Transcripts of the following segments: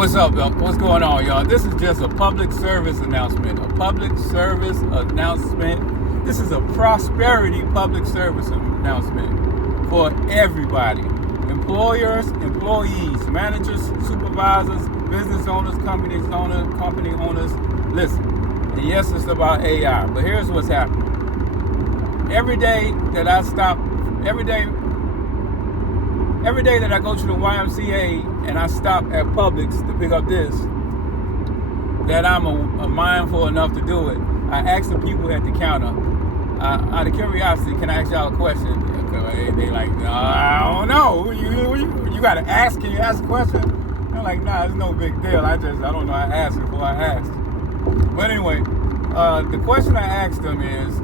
What's up, y'all? What's going on, y'all? This is just a public service announcement. A public service announcement. This is a prosperity public service announcement for everybody. Employers, employees, managers, supervisors, business owners, company owners. Listen, and yes, it's about AI, but here's what's happening. Every day that I go to the YMCA and I stop at Publix to pick up this, that I'm mindful enough to do it, I ask the people at the counter, out of curiosity, can I ask y'all a question? They like, I don't know. You got to ask. Can you ask a question? I'm like, nah, it's no big deal. I don't know. I asked before I asked. But anyway, the question I asked them is,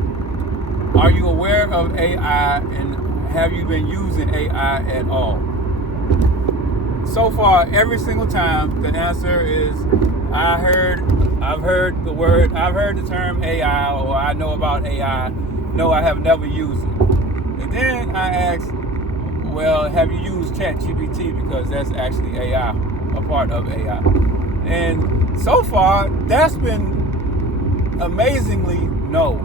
are you aware of AI and have you been using AI at all? So far, every single time, the answer is, I've heard the term AI, or I know about AI. No, I have never used it. And then I asked, well, have you used ChatGPT? Because that's actually AI, a part of AI. And so far, that's been amazingly no.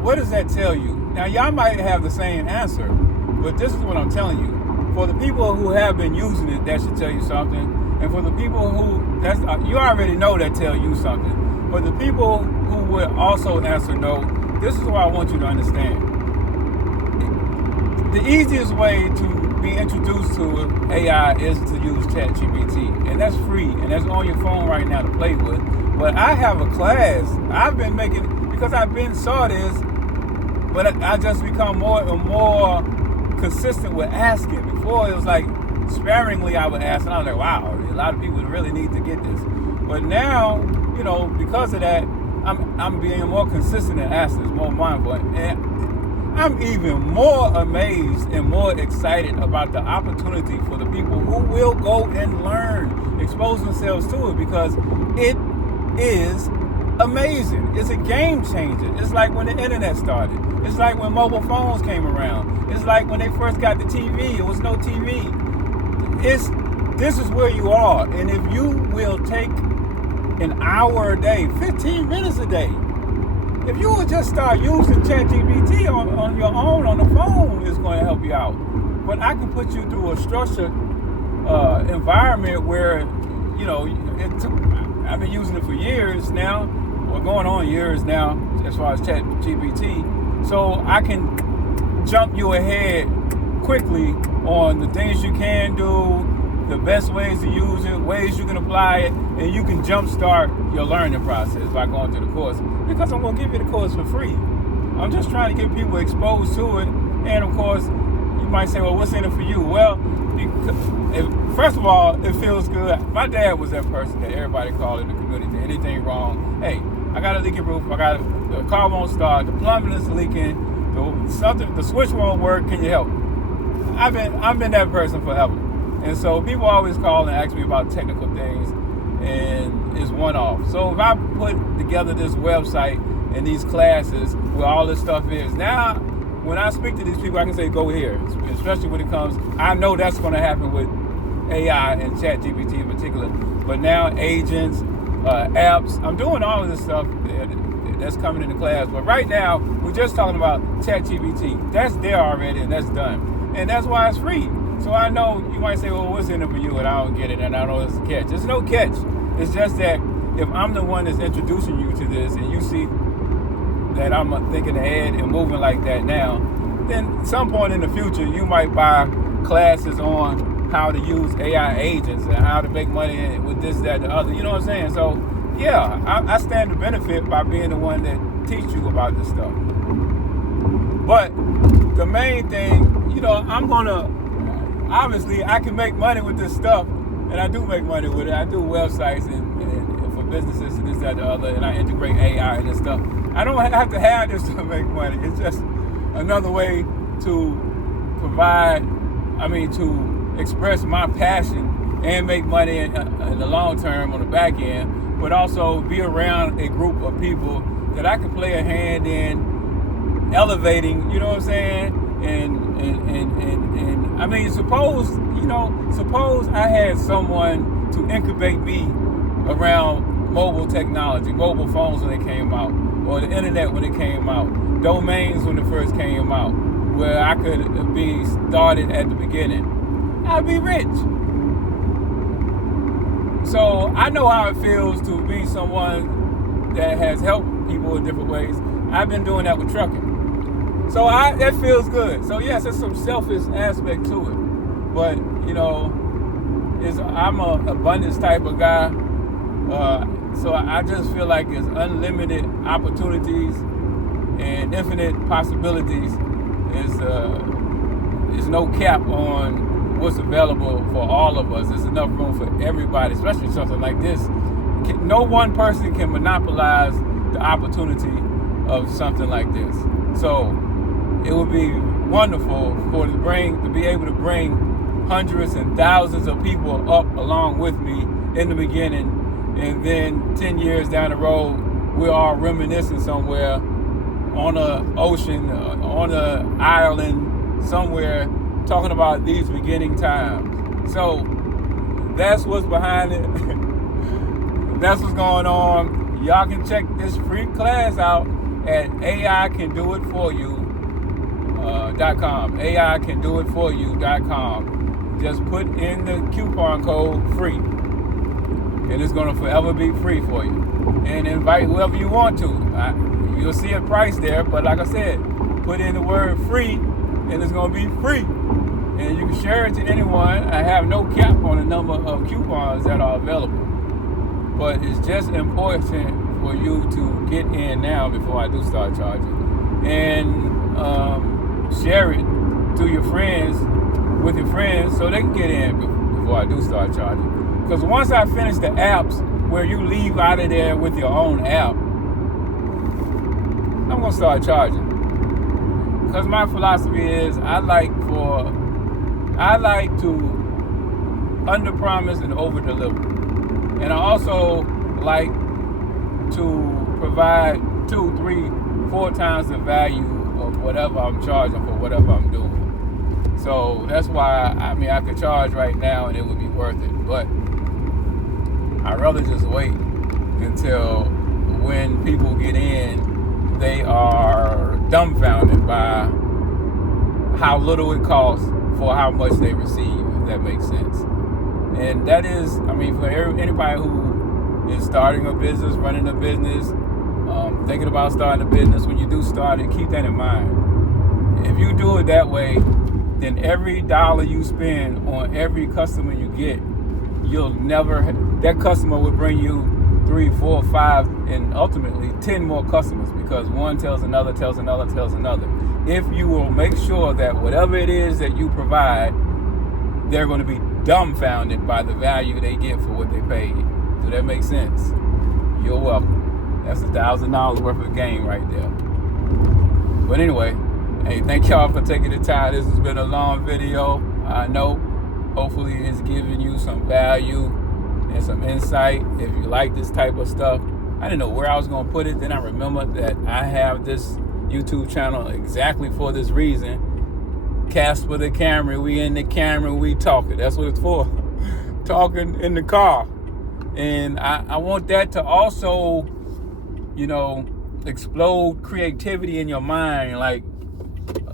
What does that tell you? Now, y'all might have the same answer, but this is what I'm telling you. For the people who have been using it, that should tell you something. And for the people who, you already know that tell you something. For the people who would also answer no, this is what I want you to understand. The easiest way to be introduced to AI is to use ChatGPT. And that's free, and that's on your phone right now to play with. But I have a class. I've been making, because I've been saw this, but I just become more and more consistent with asking. Before it was like sparingly I would ask, and I was like, wow, a lot of people really need to get this. But now, because of that, I'm being more consistent in asking, more mindful, and I'm even more amazed and more excited about the opportunity for the people who will go and learn, expose themselves to it, because it is amazing. It's a game changer. It's like when the internet started. It's like when mobile phones came around. It's like when they first got the TV. It was no TV. This is where you are. And if you will take an hour a day, 15 minutes a day, if you will just start using ChatGPT on your own, on the phone, it's going to help you out. But I can put you through a structured environment where, I've been using it for years now, or going on years now, as far as ChatGPT. So I can jump you ahead quickly on the things you can do, the best ways to use it, ways you can apply it, and you can jumpstart your learning process by going through the course. Because I'm going to give you the course for free. I'm just trying to get people exposed to it. And of course, you might say, well, what's in it for you? Well, first of all, it feels good. My dad was that person that everybody called in the community. Anything wrong? Hey, I got a leaky roof. The car won't start. The plumbing is leaking. The switch won't work. Can you help? I've been that person forever. And so people always call and ask me about technical things, and it's one-off. So if I put together this website and these classes where all this stuff is, now when I speak to these people, I can say, go here, especially when it comes, I know that's going to happen with AI and ChatGPT in particular. But now agents, apps, I'm doing all of this stuff that's coming into class. But right now, we're just talking about ChatGPT. That's there already, and that's done. And that's why it's free. So I know you might say, well, what's in it for you? And I don't get it, and I know it's a catch. There's no catch. It's just that if I'm the one that's introducing you to this, and you see that I'm thinking ahead and moving like that now, then at some point in the future, you might buy classes on how to use AI agents and how to make money with this, that, and the other. You know what I'm saying? So, yeah, I stand to benefit by being the one that teach you about this stuff. But the main thing, I'm going to, obviously, I can make money with this stuff, and I do make money with it. I do websites and for businesses and this, that, and the other, and I integrate AI and this stuff. I don't have to have this to make money. It's just another way to to express my passion and make money in the long term on the back end, but also be around a group of people that I can play a hand in elevating, you know what I'm saying, And I mean, suppose I had someone to incubate me around mobile technology, mobile phones when they came out, or the internet when it came out, domains when it first came out, where I could be started at the beginning. I'd be rich. So I know how it feels to be someone that has helped people in different ways. I've been doing that with trucking. So that feels good. So yes, there's some selfish aspect to it. But, I'm an abundance type of guy. So I just feel like it's unlimited opportunities and infinite possibilities. There's no cap on what's available for all of us. There's enough room for everybody, especially something like this. No one person can monopolize the opportunity of something like this. So it would be wonderful to be able to bring hundreds and thousands of people up along with me in the beginning, and then 10 years down the road, we're all reminiscing somewhere on an ocean, on an island, somewhere, talking about these beginning times. So that's what's behind it. That's what's going on. Y'all can check this free class out at AICanDoItForYou.com. AICanDoItForYou.com. Just put in the coupon code FREE, and it's going to forever be free for you. And invite whoever you want to. You'll see a price there, but like I said, put in the word FREE, and it's going to be free. And you can share it to anyone. I have no cap on the number of coupons that are available. But it's just important for you to get in now before I do start charging. And share it to your friends, with your friends, so they can get in before I do start charging. Because once I finish the apps where you leave out of there with your own app, I'm going to start charging. Because my philosophy is I like to under-promise and over-deliver. And I also like to provide 2, 3, 4 times the value of whatever I'm charging for whatever I'm doing. So that's why, I could charge right now and it would be worth it. But I'd rather just wait until when people get in, they are dumbfounded by how little it costs for how much they receive, if that makes sense. And that is, for anybody who is starting a business, running a business, thinking about starting a business, when you do start it, keep that in mind. If you do it that way, then every dollar you spend on every customer you get, that customer will bring you 3, 4, 5, and ultimately 10 more customers, because one tells another, tells another, tells another. If you will make sure that whatever it is that you provide, they're going to be dumbfounded by the value they get for what they paid. Does that make sense? You're welcome. That's $1,000 worth of game right there. But anyway, hey, thank y'all for taking the time. This has been a long video. I know. Hopefully it's giving you some value and some insight. If you like this type of stuff, I didn't know where I was going to put it. Then I remembered that I have this YouTube channel exactly for this reason. Casper the camera. We in the camera. We talking. That's what it's for. Talking in the car. And I want that to also, explode creativity in your mind. Like,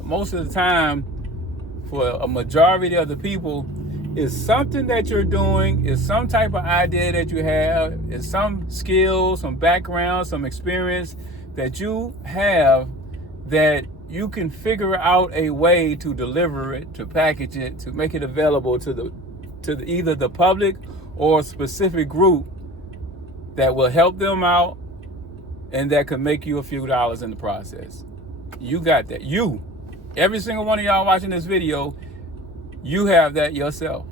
most of the time, for a majority of the people, is something that you're doing, is some type of idea that you have, is some skill, some background, some experience that you have that you can figure out a way to deliver it, to package it, to make it available to either the public or a specific group that will help them out and that could make you a few dollars in the process. You got that. Every single one of y'all watching this video, you have that yourself.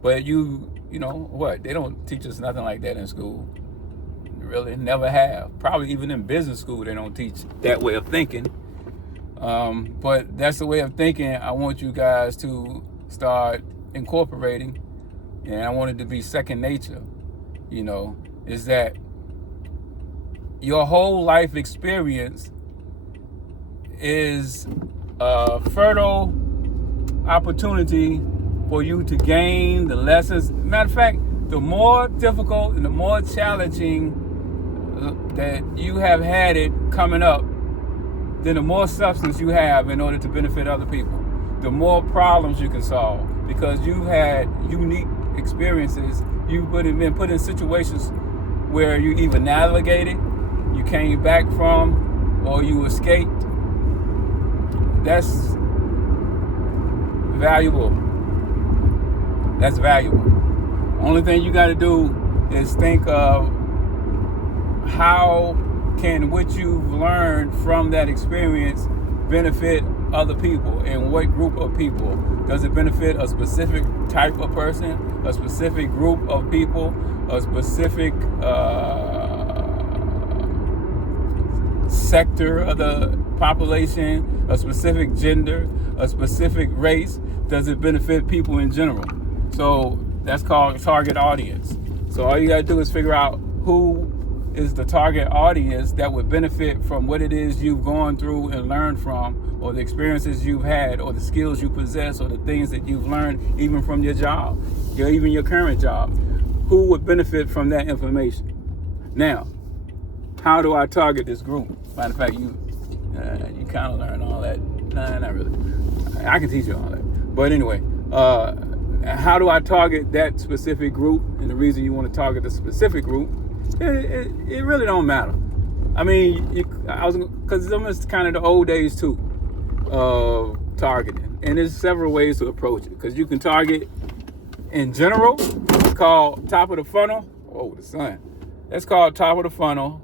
But they don't teach us nothing like that in school. Really, never have. Probably even in business school, they don't teach that way of thinking. But that's the way of thinking I want you guys to start incorporating. And I want it to be second nature, is that your whole life experience is fertile opportunity for you to gain the lessons. Matter of fact, the more difficult and the more challenging that you have had it coming up, then the more substance you have in order to benefit other people. The more problems you can solve, because you've had unique experiences. You've been put in situations where you either navigated, you came back from, or you escaped. That's valuable. That's valuable. Only thing you got to do is think of how can what you've learned from that experience benefit other people, and what group of people. Does it benefit a specific type of person, a specific group of people, a specific sector of the population, a specific gender, a specific race? Does it benefit people in general? So that's called target audience. So all you got to do is figure out who is the target audience that would benefit from what it is you've gone through and learned from, or the experiences you've had, or the skills you possess, or the things that you've learned even from your job, even your current job. Who would benefit from that information? Now, how do I target this group? Matter of fact, you kind of learn all that. Nah, not really. I can teach you all that. But anyway, how do I target that specific group? And the reason you want to target the specific group, it really don't matter. I mean, because it's kind of the old days too of targeting, and there's several ways to approach it. Because you can target in general. It's called top of the funnel. Oh, the sun. That's called top of the funnel.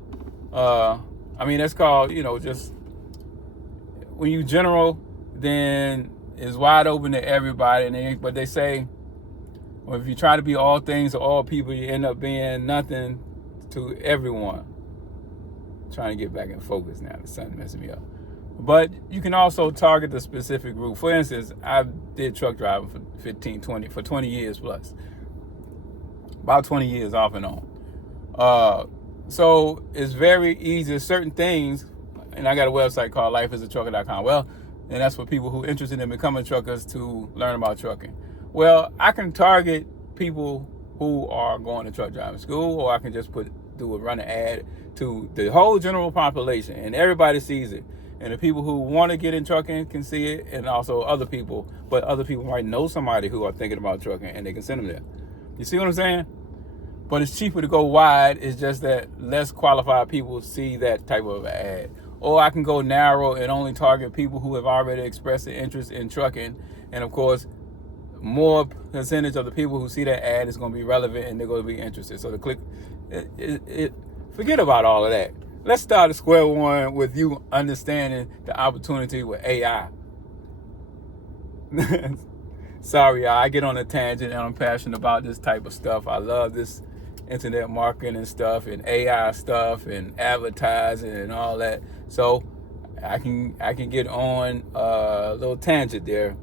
That's called, just when you general, then it's wide open to everybody. But they say, well, if you try to be all things to all people, you end up being nothing to everyone. I'm trying to get back in focus now. The sun messing me up. But you can also target the specific group. For instance, I did truck driving for 20 years plus. About 20 years off and on. So it's very easy. Certain things, and I got a website called lifeisatrucker.com. Well, and that's for people who are interested in becoming truckers to learn about trucking. Well, I can target people who are going to truck driving school, or I can just run an ad to the whole general population, and everybody sees it. And the people who want to get in trucking can see it, and also other people. But other people might know somebody who are thinking about trucking, and they can send them there. You see what I'm saying? But it's cheaper to go wide. It's just that less qualified people see that type of ad. Or I can go narrow and only target people who have already expressed an interest in trucking. And of course, more percentage of the people who see that ad is going to be relevant, and they're going to be interested. So forget about all of that. Let's start at square one with you understanding the opportunity with AI. Sorry, y'all, I get on a tangent, and I'm passionate about this type of stuff. I love this internet marketing and stuff, and AI stuff, and advertising and all that. So I can get on a little tangent there.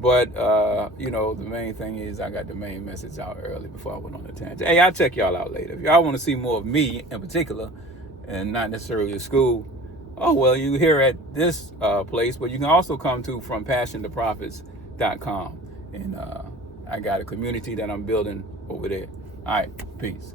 But, the main thing is I got the main message out early before I went on the tangent. Hey, I'll check y'all out later. If y'all want to see more of me in particular, and not necessarily the school, you here at this place, but you can also come to from passiontoprofits.com. And I got a community that I'm building over there. All right, peace.